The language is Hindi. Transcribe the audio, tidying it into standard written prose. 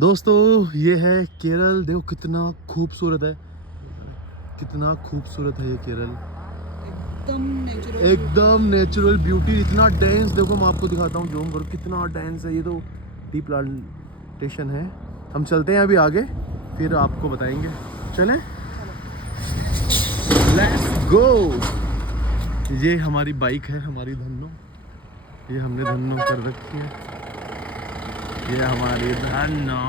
दोस्तों ये है केरल, देखो कितना खूबसूरत है, कितना खूबसूरत है ये केरल, एकदम नेचुरल ब्यूटी, इतना डेंस। देखो मैं आपको दिखाता हूँ, जूम करो कितना डेंस है, ये तो टी प्लांटेशन है। हम चलते हैं अभी आगे, फिर आपको बताएंगे। चलें, लेट्स गो। ये हमारी बाइक है, हमारी धन्नो, ये हमने धन्नो कर रखी है, ये हमारी धन्नो।